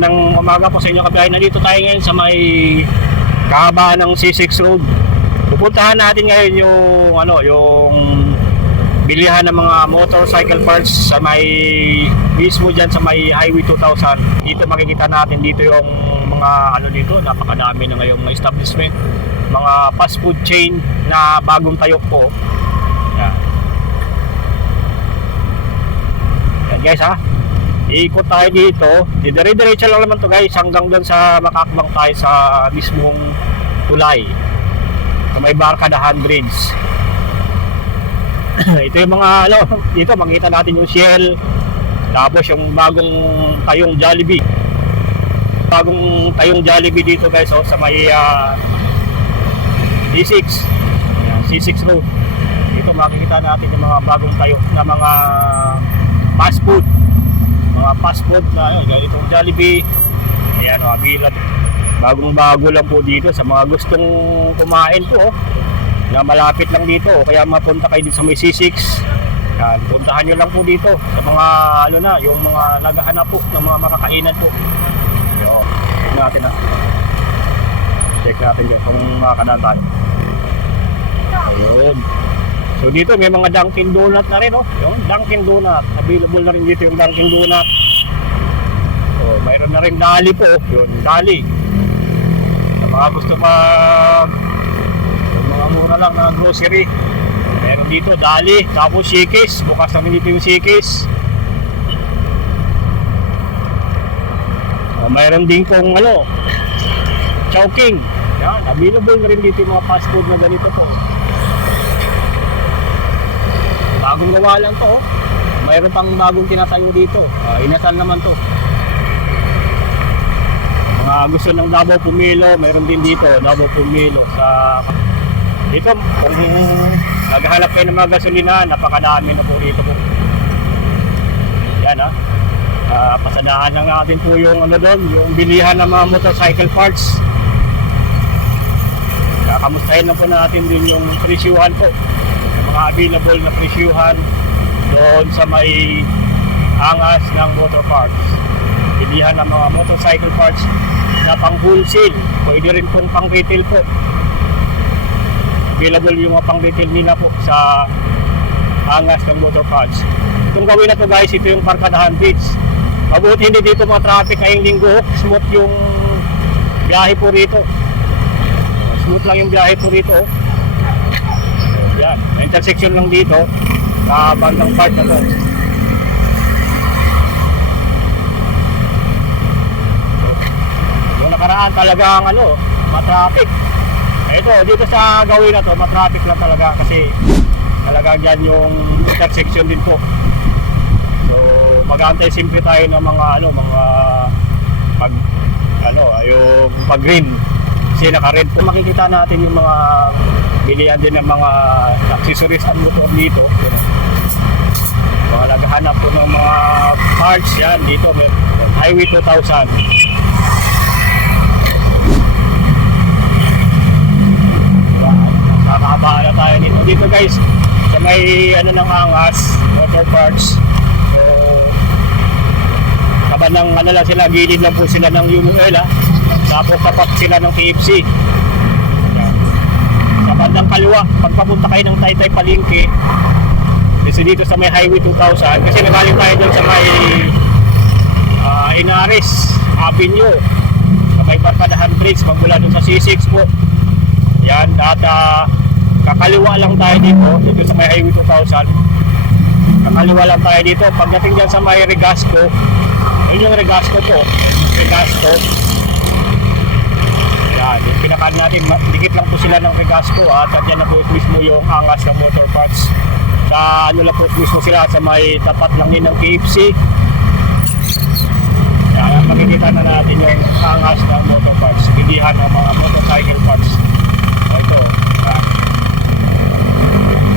Magandang umaga po sa inyo kabiyahe. Nandito tayo ngayon sa may kahabaan ng C6 Road. Pupuntahan natin ngayon yung bilihan ng mga motorcycle parts sa may mismo dyan sa may Highway 2000. Dito makikita natin dito yung mga dito, napakadami na ngayong mga establishment, mga fast food chain na bagong tayo po. Yan. Yan guys ha. Iikot tayo dito. Dire-diretso lang naman to guys hanggang doon sa makakbang tayo sa mismong tulay. Sa may Barkadahan Bridge. Ito yung mga dito makita natin yung Shell. Tapos yung bagong tayong Jollibee. Bagong tayong Jollibee dito guys sa may C6. Ayan, C6 Road. Dito makikita natin yung mga bagong tayo na mga fast food. Mga fast food na ganitong Jollibee. Ayan bilad. Bagong bago lang po dito sa mga gustong kumain po na malapit lang dito, kaya mapunta kayo dito sa may C6. Yan, puntahan nyo lang po dito sa mga yung mga naghahanap po ng mga makakainan po. Yo, check natin check natin dyan kung makakadaan tayo. Ayun. So dito may mga Dunkin Donut na rin yung Dunkin Donut, available na rin dito yung Dunkin Donut. So mayroon na rin Dali po, yun Dali. Sa mga gusto mga mura lang na grocery, meron dito Dali. Tapos Shakey's, bukas na dito yung Shakey's. Mayroon din kung Chowking. Yan, available na rin dito yung mga fast food na ganito po. Bagong gawa lang to. Mayroon pang bagong tinatayo dito. Inasal naman to. Mga gusto ng Davao Pomelo, mayroon din dito Davao Pomelo sa dito. Kung naghahanap kayo ng mga gasolina, napakadami na po dito po. Yan pasadaan lang natin po yung doon, yung bilihan ng mga motorcycle parts. Kakamustahin na po natin din yung presyuhan po, yung mga available na presyuhan doon sa may angas ng motor parts. Bilihan ng mga motorcycle parts na pang wholesale, pwede rin pong pang retail po. Available yung mga pang retail nila po sa angas ng motor parts. Itong gawin na to guys, ito yung Barkadahan Bridge. Mabuti hindi dito mga traffic ngayong linggo, smooth yung biyahe po rito. Smooth lang yung biyahe po rito. Yan, intersection lang dito sa bandang part na to. Yung nakaraan talagang matraffic. Ito, dito sa gawin na to, matraffic lang talaga kasi talagang dyan yung intersection din po. So, mag-aantay simple tayo ng mga yung pag-green. Kasi naka-red po. Makikita natin yung mga bilihan din ng mga accessories at motor dito. Mga naghahanap po ng mga parts yan dito. Highway 2000. Nakakabaan na tayo dito. Dito guys, sa may ng angas, motor parts. So, kabanang lang sila, gilid lang po sila ng UML tapos tapat sila ng KFC. Sa bandang kaliwa, pagpapunta kayo ng Taytay Palengke, dito sa may Highway 2000, kasi nagaling tayo doon sa may Inares Avenue, sa may Barkadahan Bridge, magmula doon sa C6 po. Yan, at kakaliwa lang tayo dito sa may Highway 2000. Kakaliwa lang tayo dito. Pagdating dyan sa may Regasco, yun yung Regasco po. Regasco. Yan, yung pinakaan natin, dikit lang po sila ng Regasco at dyan na po mismo yung angas ng motor parts. Sa lang po mismo sila, sa may tapat lang yun ng KFC. Yan, makikita na natin yung angas ng motor parts. Bilihan ng mga motorcycle parts. Ito,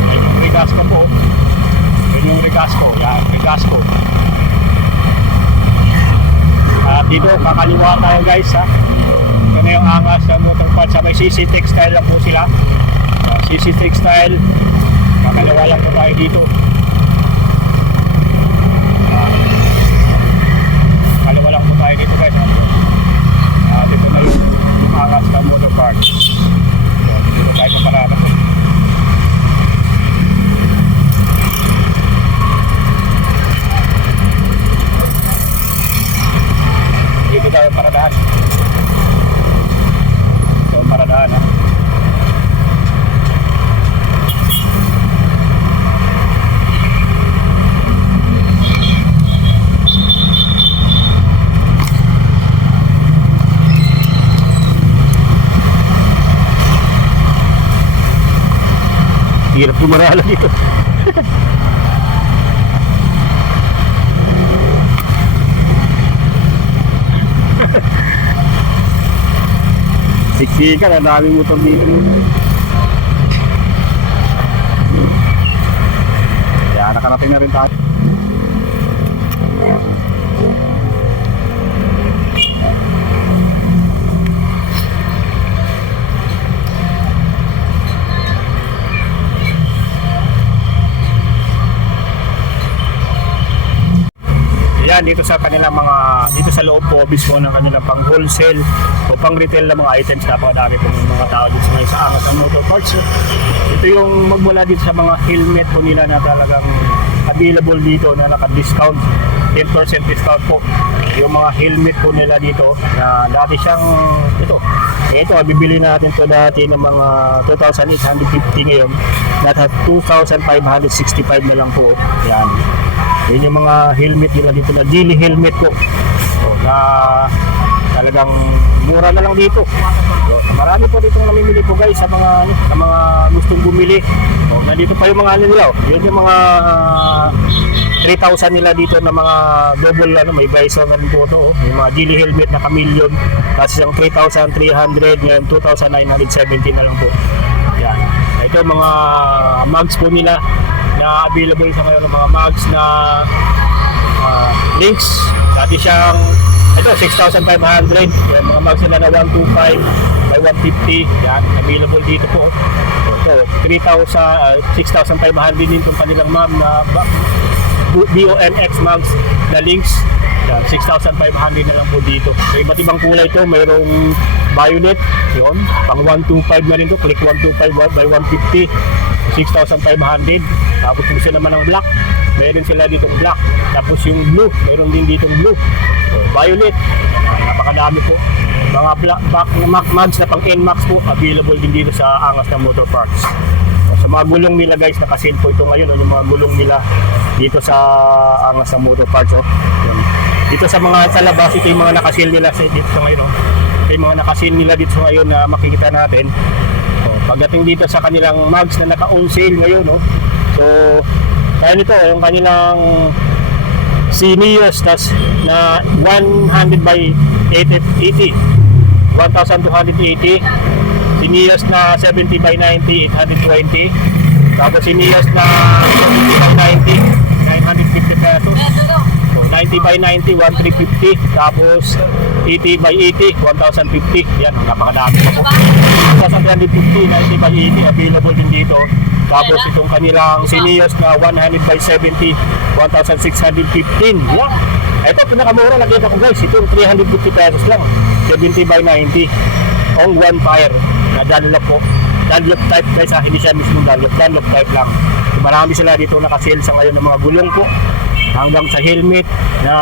yan yung Regasco po. Yan yung Regasco, yan, Regasco. At dito, kakaliwa tayo guys Ito na yung angas ng motor parts sa may CC Textile lang po sila. CC Textile, kakaliwa lang po tayo dito. Kaliwa lang po tayo dito guys Asta Motor Parts. So, dito tayo sa parada po. Dito tayo paradahan. So, paradahan ha. Hirap pumarala dito. Siksikan, ang daming motor dito. Kaya nakarating na rin tayo. Yan, dito sa kanilang mga, dito sa loob po mismo ng kanilang pang wholesale o pang retail na mga items. Napakadami pong mga tao dito sa Angas ang Motor Parts. Ito yung magmula dito sa mga helmet po nila na talagang available dito na naka-discount, 10% discount po. Yung mga helmet po nila dito na dati siyang ito bibili natin to dati ng mga 2,850 ngayon, nasa 2,565 na lang po. Yan. Yun yung mga helmet nila dito na Geely helmet po. So, na talagang mura na lang dito. So, marami po dito namimili po guys sa mga gustong bumili. So, nandito pa yung mga nila. Yun yung mga 3,000 nila dito na mga double may visor na rin po ito. Yung mga Geely helmet na kamilyon. Tapos yung 3,300 ngayon 2,970 na lang po. Yan. Ito mga mugs po nila na available sa ngayon ng mga mugs na links. Dati siyang ito 6,500. Yung mga mugs nila na 125 by 150. Yan, available dito po. So, ito 6,500 din itong kanilang mug na BOMX mugs na links. Yan, 6,500 na lang po dito. So, iba't ibang kulay ito. Mayroong violet, yun, pang 125 na rin ito. Click 125 by 150, 6,500. Tapos gusto naman ng black, meron sila ditong black. Tapos yung blue, meron din ditong blue. So, violet, napakadami po. Mga black mugs na pang NMAX po, available din dito sa Angas ng Motor Parts. So, sa mga gulong nila guys, naka-sale po ito ngayon. Yung mga gulong nila dito sa Angas ng Motor Parts. Yun. Dito sa mga sa labas, ito yung mga naka-sale nila dito sa ngayon. Ito yung mga naka-sale nila dito sa ngayon na makikita natin. So, pagdating dito sa kanilang mugs na naka-on sale ngayon, so, kaya nito, yung kanilang Seniors na 100 by 80, 1,280. Seniors na 70 by 90, 820. Tapos seniors na 70 by 90, 950 pesos. So, 90 by 90, 1,350. Tapos 80 by 80, 1,050. Yan, napakadami pa po. 1,350, 90 by 80, available din dito. Tapos itong kanilang seniors na 100 by 70, 1,615. Yan. Ito, pinakamura nakita ko guys. Itong 350 pesos lang. 70 by 90. On one tire. Na Dunlop po. Dunlop type guys ha. Hindi siya mismo Dunlop. Dunlop type lang. So, marami sila dito nakasale sa ngayon ng mga gulong po. Hanggang sa helmet na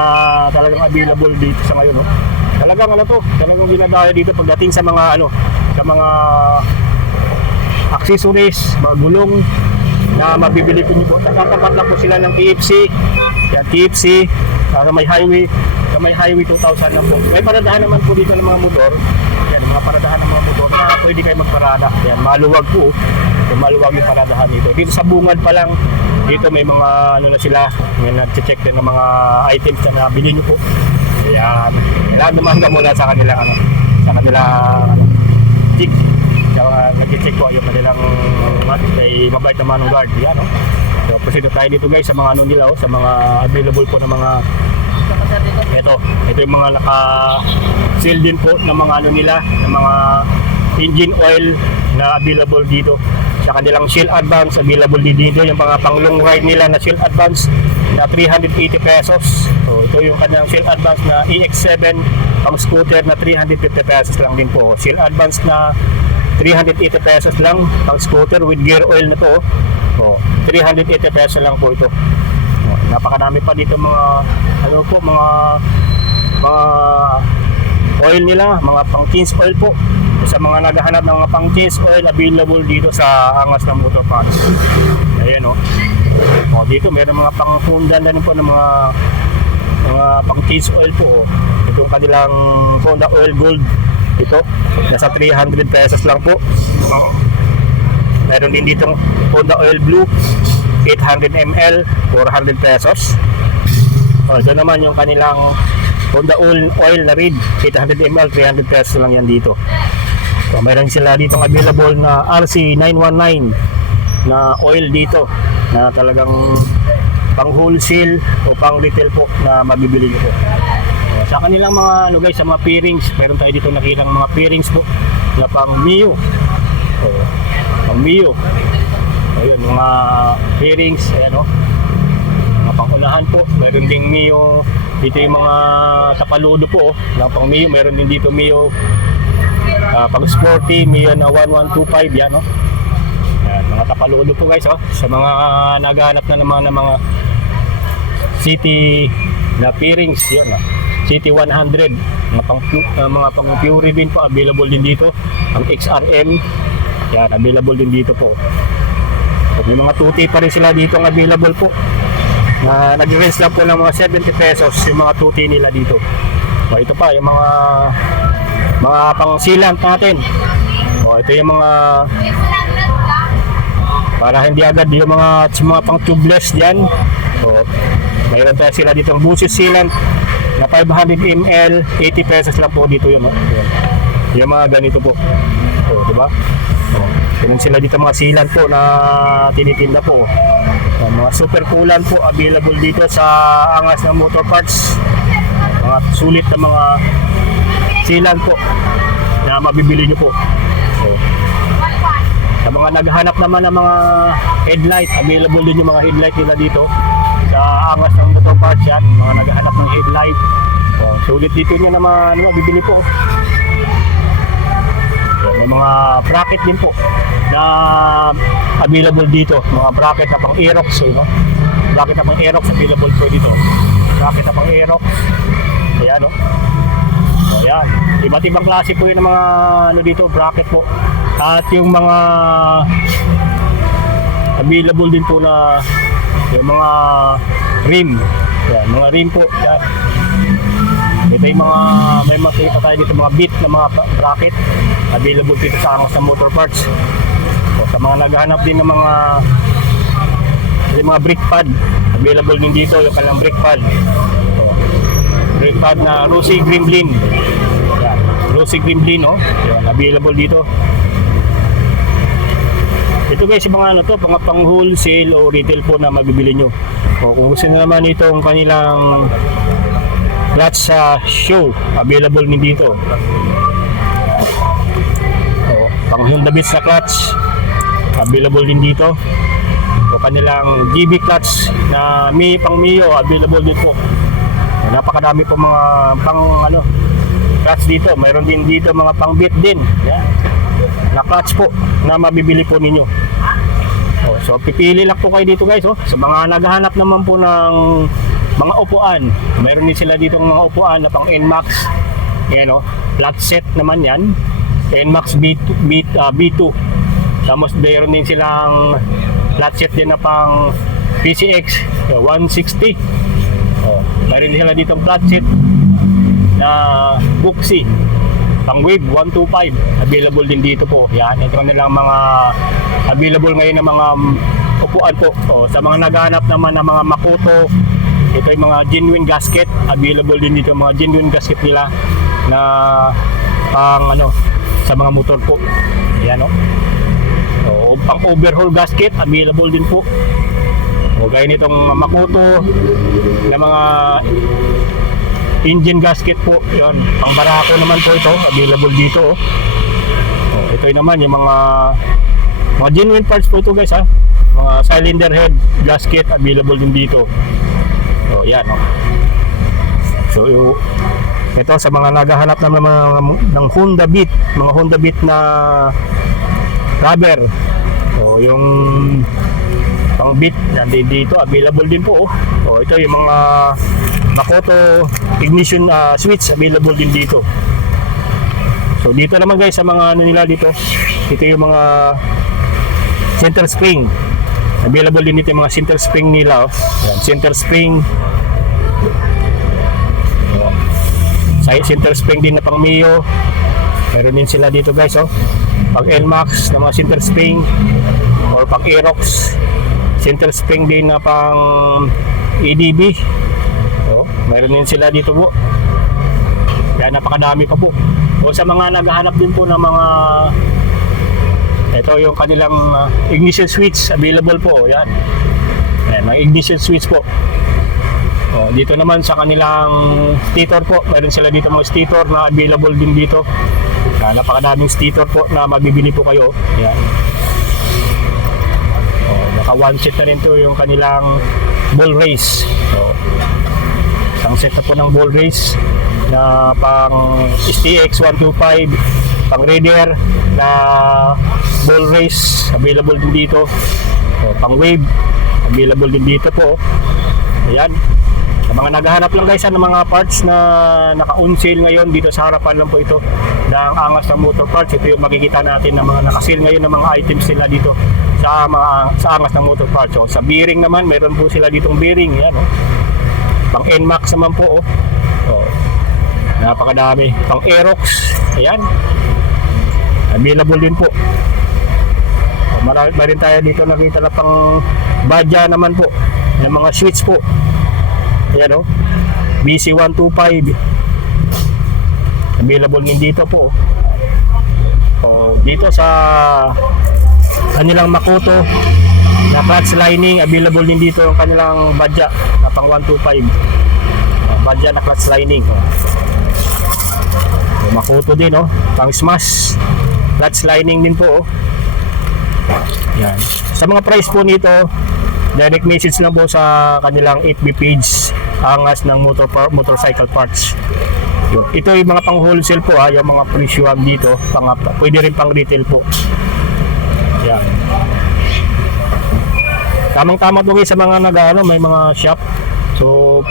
talagang available dito sa ngayon. No? Talagang talagang ginagaya dito pagdating sa mga sa mga accessories, mga gulong na mabibili ko niyo po. Tatapat lang po sila ng TFC. Yan, TFC. Sa may highway. Sa may highway 2,000 lang po. May paradahan naman po dito ng mga motor. Yan, mga paradahan ng mga motor na pwede kayo magparada. Yan, maluwag po. So, maluwag yung paradahan dito. Dito sa bungad pa lang, dito may mga na sila. May nag-check din ng mga items na nabili niyo po. Yan. Kailangan naman ka muna sa kanilang jig. Nag-check po yung kanilang kay mabait naman ng guard. Yan, no? So, proceed tayo dito guys sa mga nila, sa mga available po ng mga ito yung mga naka-sale din po ng mga nila, ng mga engine oil na available dito. Sa kanilang Shell Advance, available din dito yung mga pang long ride nila na Shell Advance na 380 pesos. So ito yung kanyang Shell Advance na EX7 pang scooter na 350 pesos lang din po. Shell Advance na 380 pesos lang pang scooter with gear oil na to. So 380 pesos lang po ito. So, napakadami pa dito mga mga oil nila, mga pang change oil po. Sa mga naghahanap ng mga pang change oil, available dito sa Angas ng Motor Parts. Ayan o. Dito meron mga pang Honda na rin po ng mga pang change oil po. Itong kanilang Honda Oil Gold. Ito, nasa 300 pesos lang po. Meron din dito Honda Oil Blue 800 ml, 400 pesos. Ito naman yung kanilang Honda Oil na Red 800 ml, 300 pesos lang yan dito. So, mayroon sila dito available na RC919 na oil dito na talagang pang wholesale o pang retail po na mabibili nyo po. Sa kanilang mga guys, sa mga pairings, meron tayo dito nakitang mga pairings po na pang Mio. Pang Mio. Ayun, mga pairings, ayan o. Mga pangunahan po, meron ding Mio. Dito yung mga tapaludo po ng pang Mio. Meron din dito Mio pang sporty, Mio na 1125, yan o. Ayan, mga tapaludo po guys o. Sa mga naghahanap na naman ng mga city na pairings, yun o. City 100, mga pang Fury din po, available din dito. Ang XRM, yan, available din dito po. So, may mga tuti pa rin sila dito ang available po. Na nag-range lang po ng mga 70 pesos yung mga tuti nila dito. So, ito pa, yung mga pang sealant natin. So, ito yung mga para hindi agad yung mga pang tubeless diyan. So, mayroon tayo sila dito ang busis sealant na 500 ml, 80 pesos lang po dito yun. Yung mga ganito po. So, diba? So, ganun sila dito mga sealant po na tinitinda po. So, mga super coolant po available dito sa Angas ng Motor Parts. Mga sulit na mga sealant po na mabibili nyo po. So, sa mga naghahanap naman ng mga headlight, available din yung mga headlight nila dito sa Angas ng Motor Parts yan. Mga naghahanap ng headlight, so, sulit dito nyo naman mabibili po. So, may mga bracket din po na available dito, mga bracket na pang Aerox, bracket na pang Aerox available po dito. Bracket na pang Aerox, ayan o. So, ayan, iba't ibang klase po yun ng mga dito, bracket po. At yung mga available din po na yung mga rim. Yan, mga rim po. Yan. Ito yung mga, may makikita tayo dito mga bit na mga bracket available dito sa Angas ng Motor Parts. So, sa mga naghahanap din ng mga brake pad, available din dito yung kanilang brake pad. So, brake pad na Rossi Gremlin. Yan, Rossi Gremlin, no? Yan, available dito. Ito guys, yung mga mga pang wholesale o retail po na mabibili nyo. O kung gusto nyo naman itong kanilang clutch sa show, available din dito. O, pang Honda Beats na clutch, available din dito. O kanilang GB clutch na pang Mio, available din po. O, napakadami po mga pang clutch dito. Mayroon din dito mga pang beat din. Yan. Na clutch po na mabibili po ninyo. So pipili lang po kayo dito guys. Sa mga naghahanap naman po ng mga upuan, meron din sila dito mga upuan na pang NMAX. Ayan, flat set naman yan, NMAX B2. Tapos meron din silang flat set din na pang PCX 160. Meron din sila dito flat set na Buxi pang Wave 125, available din dito po. Yan, ito nilang mga available ngayon ng mga upuan po. So, sa mga naghahanap naman ng mga Makoto, ito yung mga genuine gasket, available din dito mga genuine gasket nila na pang sa mga motor po. Yan o. So, pang overhaul gasket, available din po. So, gaya nitong Makoto na mga engine gasket po, yun. Pang Barako naman po ito, available dito. Ito naman yung mga genuine parts po ito guys ha. Mga cylinder head gasket, available din dito. So yan, oh. So ito sa mga naghahanap ng Honda Beat, mga Honda Beat na rubber. So yung pang beat dito available din po, oh. So ito yung mga Makoto ignition switch available din dito. So dito naman guys sa mga ano nila dito, ito yung mga center spring. Available din dito yung mga center spring nila, oh. Yan, center spring. Center spring din na pang Mio. Meron din sila dito guys, oh. Pag NMAX na mga center spring or pang Aerox. Center spring din na pang EDB. Oh, meron din sila dito po. Kaya napakadami pa po. O sa mga naghahanap din po ng mga, ito yung kanilang ignition switch available po. Yan. Ayan, mga ignition switch po. O, dito naman sa kanilang stator po, meron sila dito mga stator na available din dito. Napakadaming stator po na mabibili po kayo. Yan. O, naka one set na rin to yung kanilang ball race. So, isang set na po ng ball race na pang STX 125, pang Raider na ball race available din dito. O, pang Wave available din dito po. Ayan. Sa mga naghahanap lang guys ng mga parts na naka-on sale ngayon, dito sa harapan lang po ito ng Angas ng Motor Parts. Ito yung makikita natin ng mga naka-sale ngayon ng mga items nila dito sa Angas ng Motor Parts. So, sa bearing naman, meron po sila ditong bearing. Ayan, oh. Pang NMAX naman po, oh. So, napakadami. Pang Aerox, ayan. Available din po. So, marami rin tayo dito nakita na pang Badya naman po, ng mga switch po. Ayan, oh. BC125 available din dito po. So, dito sa kanilang Makoto na clutch lining, available din dito ang kanilang Badya na pang 125. Badya na clutch lining. So, Makoto din, oh. Pang smash clutch lining din po, oh. Yan. Sa mga price po nito, direct message lang po sa kanilang FB page, Angas ng Motorcycle Parts. Ito yung mga pang wholesale po, ha, yung mga presyuhan dito, pwede rin pang retail po. Yan. Tamang-tama po kayo sa mga may mga shop. So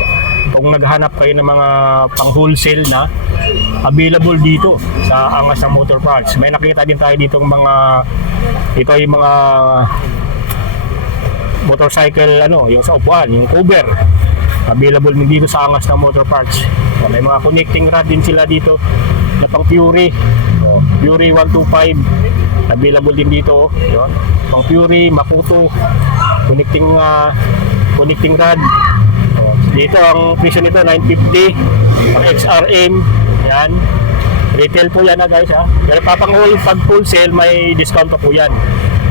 kung naghanap kayo ng mga pang wholesale na, available dito sa Angas ng Motor Parts. May nakita din tayo dito ito yung mga motorcycle, yung sa upuan, yung cover, available din dito sa Angas ng Motor Parts. So, may mga connecting rod din sila dito na pang Fury. So, Fury 125 available din dito, yun. Pang Fury, Makoto connecting rod. So, dito ang presyo nito 950 ang XRM. Yan, retail po yan, guys, ha. Pero pag full sale may discount pa po yan.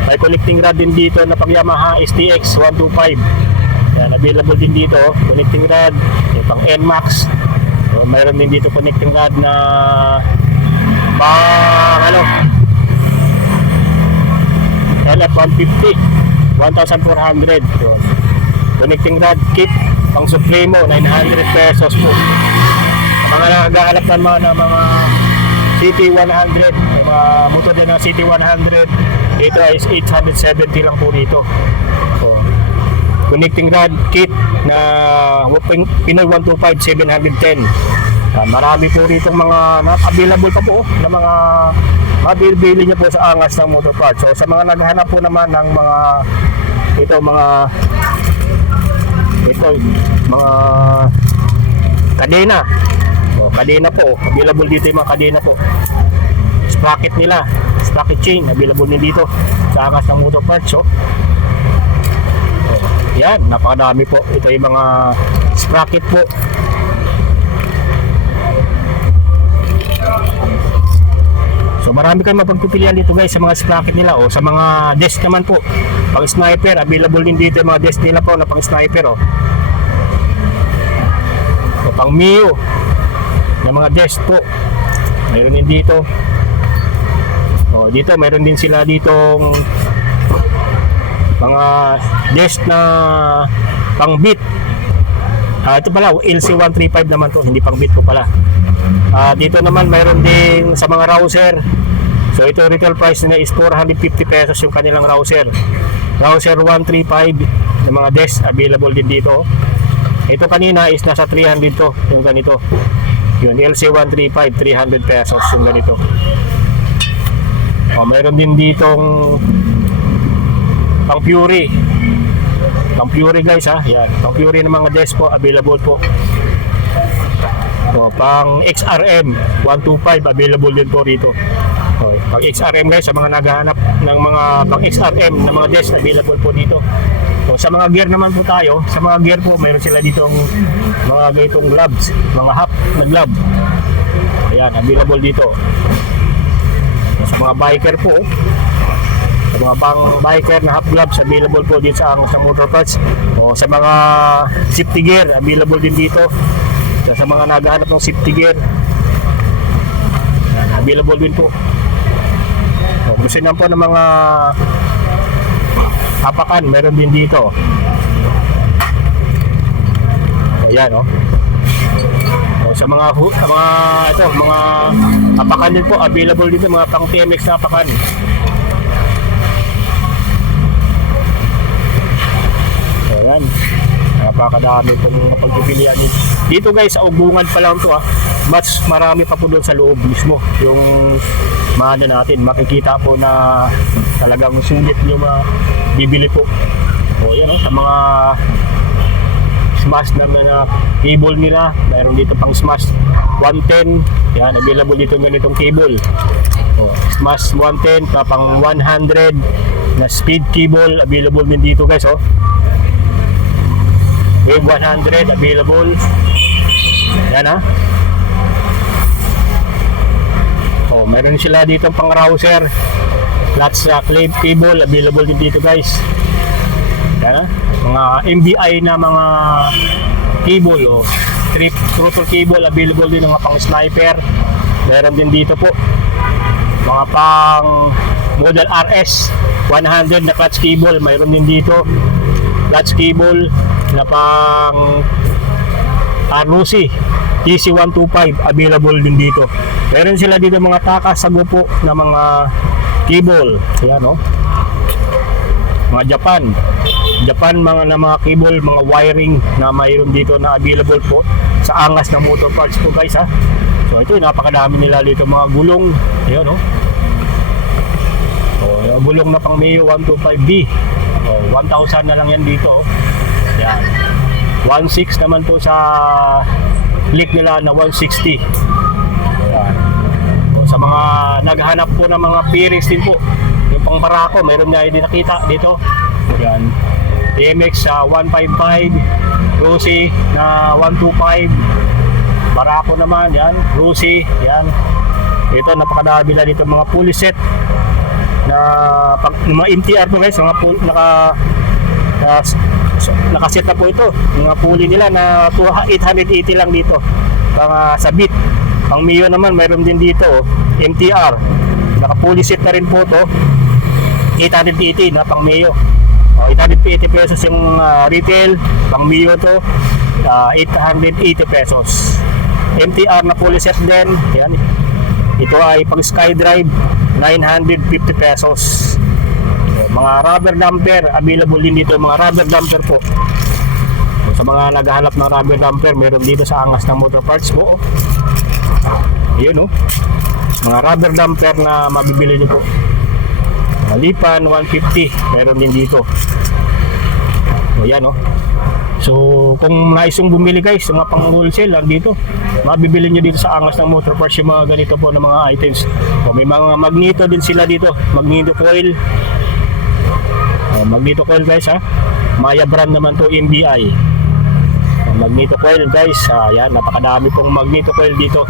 May connecting rod din dito na pang Yamaha STX 125. Yan, available din dito, connecting rod, yung pang NMAX. So, mayroon din dito connecting rod na pang LF150 1,400. So, connecting rod kit pang Supremo 900 pesos po. Mga naghahanap naman ng mga CT100, mga motor din ng CT100, dito is 870 lang po dito. So, connecting rod kit na Pinoy 125 710. Marami po rito mga available pa po na mga mabibili niyo po sa Angas ng Motor Parts. So sa mga naghahanap po naman ng mga kadena. So, kadena po, available dito yung mga kadena po. Sprocket nila, sprocket chain, available din dito sa Angas ng Motor Parts. So, yan, napakadami po. Ito yung mga sprocket po. So marami kayong mapagpipilian dito, guys, sa mga sprocket nila, o sa mga desk naman po. Pang sniper, available din dito yung mga desk nila po na pang sniper, o. So, pang Mio na mga desk po, mayroon din dito. O, dito mayroon din sila ditong mga desk na pang beat. Ito pala, LC135 naman to, hindi pang bit po pala. Dito naman mayroon din sa mga rouser. So ito retail price nila is 450 pesos yung kanilang rouser. Rouser 135 ng mga desk available din dito. Ito kanina is nasa 300 to, yung ganito. Yun, LC135, 300 pesos yung ganito. Mayroon din ditong pang Fury. Pang Fury guys ha. Yan, pang Fury ng mga desk po available po. Pang XRM 125 available din po rito. Pang XRM guys, sa mga naghahanap ng mga pang XRM ng mga desk available po dito. Sa mga gear naman po tayo, sa mga gear po mayroon sila ditong mga ganitong gloves, mga half na glove. Ayan, available dito. Sa mga biker po, sa mga pang biker na half gloves available po dito sa motor parts. Sa mga safety gear available din dito. Sa mga naghahanap ng safety gear, available din po. Gusto naman po ng mga hapakan, meron din dito. Ayan sa mga hapakan din po available dito, mga pang TMX na hapakan. Ayan, napakadami pong pagpipilian dito guys. Sa Ugungan pa lang to mas marami pa po doon sa loob mismo yung natin makikita po na talagang sulit yung bibili po. Yan sa mga smash na cable nila, mayroon dito pang smash 110. Yan, available dito ganitong cable. Smash 110 pang 100 na speed cable available din dito guys. Wave 100 available. Yan meron sila dito pang rouser. Lots clave cable available din dito guys. Yan mga MBI na mga cable throttle cable available din, mga pang sniper. Meron din dito po mga pang model RS 100 na clutch cable. Mayroon din dito clutch cable na pang Rusi TC125 available din dito. Meron sila dito mga takas sa gupo na mga cable. Ayan mga Japan mga cable, mga wiring na mayroon dito na available po sa Angas na motor parts po guys So ito napakadami nila dito, mga gulong. Ayan gulong na pang Mio 125B. 1,000 na lang yan dito. Yan. 1.6 naman po sa click nila na 160. Yan. Sa mga naghahanap po ng mga P-Rix din po, yung pang Barako, mayroon nga din nakita dito. Yan. TMX 155, Rusi na 125, Barako naman, yan, Rusi, yan. Ito napakadami nila dito mga pulley set na mga MTR po guys, mga nakaset na po ito. Mga pulley nila na 880 lang dito. Mga sabit. Ang Mio naman mayroon din dito MTR. Naka-pulley set na rin po to. 880 na pang Mio. 880 pesos yung retail. Pang Mio to 880 pesos. MTR na pulley set din. Yan. Ito ay pang SkyDrive 950 pesos. Mga rubber dumper available din dito, mga rubber dumper po. Sa mga naghahanap ng rubber dumper, meron dito sa Angas ng motor parts po. Ayun mga rubber dumper na mabibili niyo po. Lipan 150 meron din dito. Yan So kung nais yung bumili guys, mga pang wholesale lang dito, mabibili nyo dito sa Angas ng motor parts yung mga ganito po na mga items. May mga magneto din sila dito, magneto coil. Magneto coil guys Maya brand naman to, MBI. Magneto coil guys, yan, napakadami pong magneto coil dito.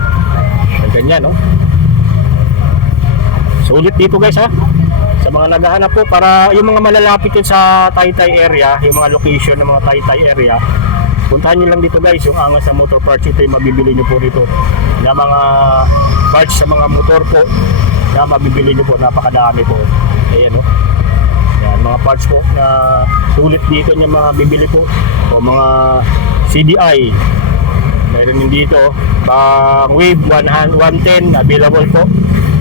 Ganyan Sulit dito guys sa mga naghahanap po, para yung mga malalapit yun sa Taytay area, yung mga location ng mga Taytay area, puntahan nyo lang dito guys, yung Angas ng motor parts. Ito yung mabibili nyo po rito na mga parts sa mga motor po na mabibili nyo po, napakadami po. Ayan yan, mga parts po na sulit dito yung mga bibili po, o mga CDI. Meron din dito. Pang Wave 110 available po.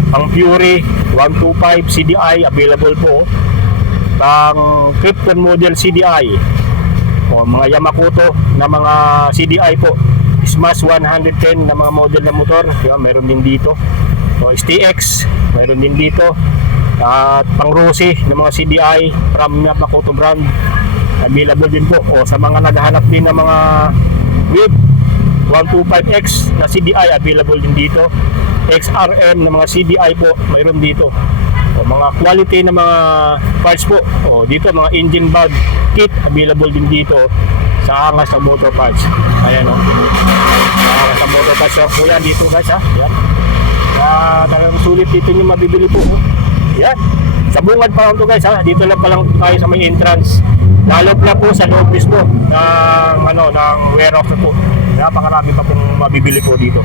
Pang Fury 125 CDI available po. Pang Krypton model CDI. O mga Yamamoto na mga CDI po. Smash 110 na mga model na motor, meron din dito. O STX, meron din dito. At pang Rossi na mga CDI from Yamamoto brand, available din po. O sa mga naghahanap din ng mga Wave 125X na CDI, available din dito. XRM na mga CDI po, mayroon dito. O mga quality na mga parts po. O dito mga engine bag kit, available din dito sa Angas na Motor Parts. Ayan o. Angas na Motor Parts po yan dito guys ha. Yan. Talagang sulit dito yung mabibili po. Yan. Sa bungad pa lang to guys ha. Dito lang pa lang tayo sa may entrance. Lalo na po sa loob mismo ng warehouse na po. Napakarami pa pong mabibili po dito.